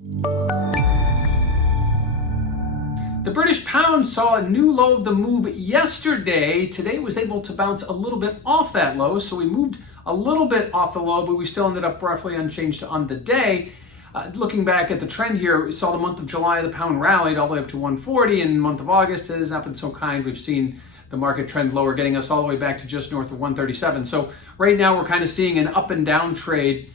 The British pound saw a new low of the move yesterday. Today it was able to bounce a little bit off that low, so we moved a little bit off the low, but we still ended up roughly unchanged on the day. Looking back at the trend here, we saw the month of July, the pound rallied all the way up to 140, and the month of August has not been so kind. We've seen the market trend lower, getting us all the way back to just north of 137. So right now we're kind of seeing an up and down trade.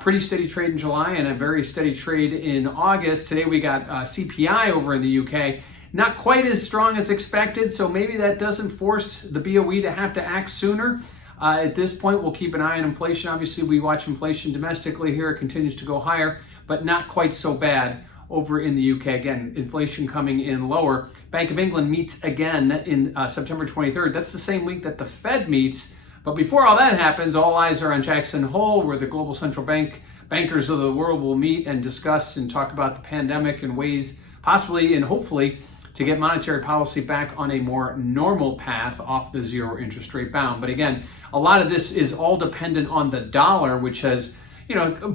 Pretty steady trade in July and a very steady trade in August. Today we got CPI over in the UK. Not quite as strong as expected, so maybe that doesn't force the BOE to have to act sooner. At this point, we'll keep an eye on inflation. Obviously, we watch inflation domestically here. It continues to go higher, but not quite so bad over in the UK. Again, inflation coming in lower. Bank of England meets again in September 23rd. That's the same week that the Fed meets. But before all that happens, all eyes are on Jackson Hole, where the global central bankers of the world will meet and discuss and talk about the pandemic and ways possibly and hopefully to get monetary policy back on a more normal path off the zero interest rate bound. But again, a lot of this is all dependent on the dollar, which has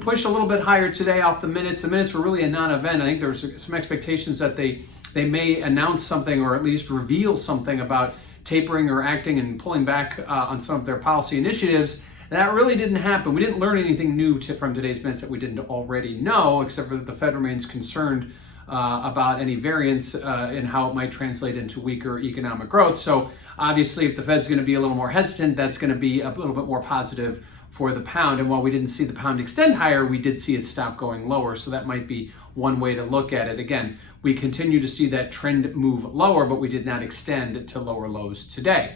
pushed a little bit higher today off the minutes. The minutes were really a non-event. I think there's some expectations that they may announce something or at least reveal something about tapering or acting and pulling back on some of their policy initiatives. That really didn't happen. We didn't learn anything new from today's minutes that we didn't already know, except for that the Fed remains concerned about any variance in how it might translate into weaker economic growth. So obviously, if the Fed's going to be a little more hesitant, that's going to be a little bit more positive for the pound. And while we didn't see the pound extend higher, we did see it stop going lower. So that might be one way to look at it. Again, we continue to see that trend move lower, but we did not extend to lower lows today.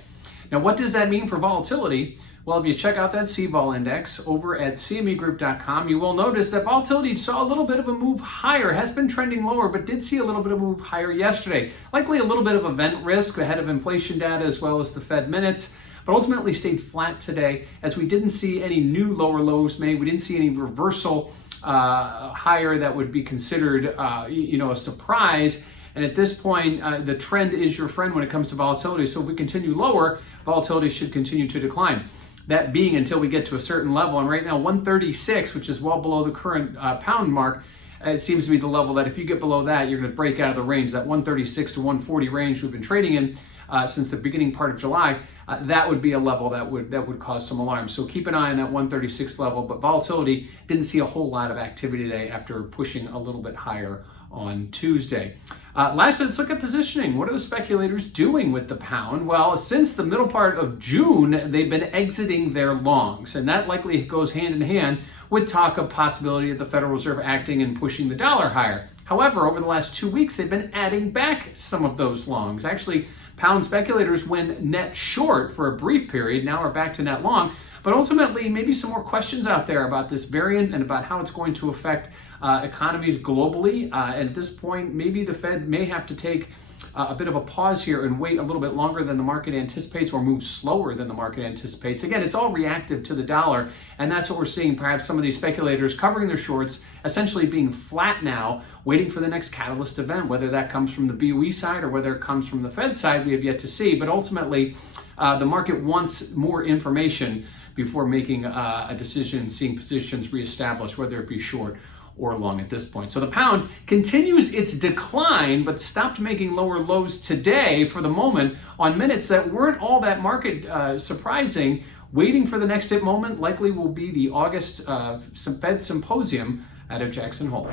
Now, what does that mean for volatility? Well, if you check out that CVol index over at cmegroup.com, you will notice that volatility saw a little bit of a move higher, has been trending lower, but did see a little bit of a move higher yesterday. Likely a little bit of event risk ahead of inflation data as well as the Fed minutes, but ultimately stayed flat today as we didn't see any new lower lows made. We didn't see any reversal higher that would be considered a surprise. And at this point, the trend is your friend when it comes to volatility. So if we continue lower, volatility should continue to decline. That being until we get to a certain level. And right now, 136, which is well below the current pound mark, it seems to be the level that if you get below that, you're going to break out of the range. That 136 to 140 range we've been trading in since the beginning part of July, that would be a level that would cause some alarm. So keep an eye on that 136 level. But volatility didn't see a whole lot of activity today after pushing a little bit higher on Tuesday. Lastly, let's look at positioning. What are the speculators doing with the pound? Well, since the middle part of June, they've been exiting their longs, and that likely goes hand in hand with talk of possibility of the Federal Reserve acting and pushing the dollar higher. However, over the last 2 weeks, they've been adding back some of those longs. Actually, pound speculators, when net short for a brief period, now are back to net long. But ultimately, maybe some more questions out there about this variant and about how it's going to affect economies globally. And at this point, maybe the Fed may have to take a bit of a pause here and wait a little bit longer than the market anticipates or move slower than the market anticipates. Again, it's all reactive to the dollar, and that's what we're seeing. Perhaps some of these speculators covering their shorts, essentially being flat now, waiting for the next catalyst event. Whether that comes from the BOE side or whether it comes from the Fed side, we have yet to see. But ultimately, the market wants more information before making a decision, seeing positions reestablished, whether it be short or long at this point. So the pound continues its decline, but stopped making lower lows today for the moment on minutes that weren't all that market surprising. Waiting for the next hit moment likely will be the August Fed symposium out of Jackson Hole.